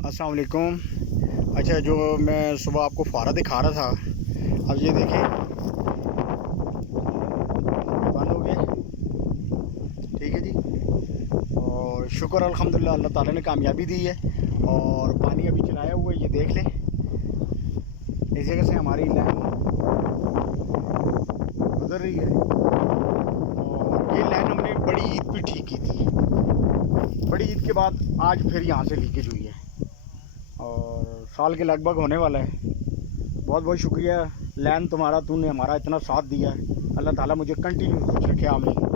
अस्सलाम वालेकुम। अच्छा, जो मैं सुबह आपको फुहारा दिखा रहा था, अब ये देखें बंद हो गया। ठीक है जी। और शुक्र अल्हम्दुलिल्लाह, अल्लाह ताला ने कामयाबी दी है और पानी अभी चलाया हुआ है, ये देख लें। इस जगह से हमारी लाइन गुजर रही है और ये लाइन हमने बड़ी ईद पे ठीक की थी। बड़ी ईद के बाद आज फिर यहाँ से लीकेज हुई है और साल के लगभग होने वाला है। बहुत बहुत शुक्रिया लैन तुम्हारा, तूने हमारा इतना साथ दिया है। अल्लाह ताला मुझे कंटिन्यू खुश रखे, आमीन।